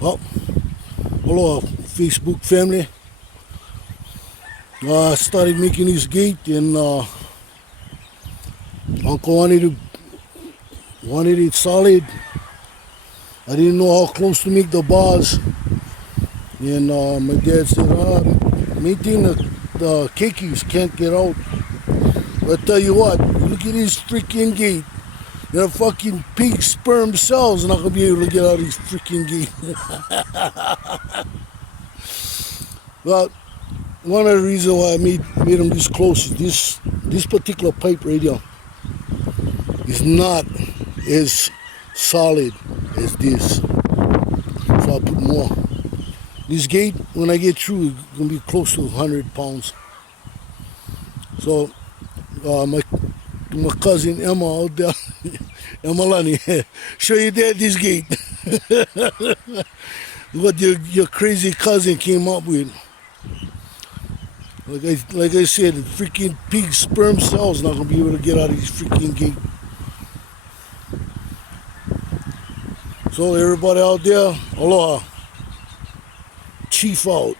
Well, hello, Facebook family. I started making this gate, and Uncle wanted it solid. I didn't know how close to make the bars, and my dad said, maintain the keikis can't get out. But I tell you what, look at this freaking gate. Your fucking pig sperm cells not gonna be able to get out of this freaking gate. But one of the reasons why I made them this close is this particular pipe right here is not as solid as this. So I'll put more. This gate, when I get through, is gonna be close to 100 pounds. So my cousin Emma out there, Emma Lani, show your dad this gate. What your crazy cousin came up with. Like I said, freaking pig sperm cells not gonna be able to get out of this freaking gate. So everybody out there, aloha. Chief out.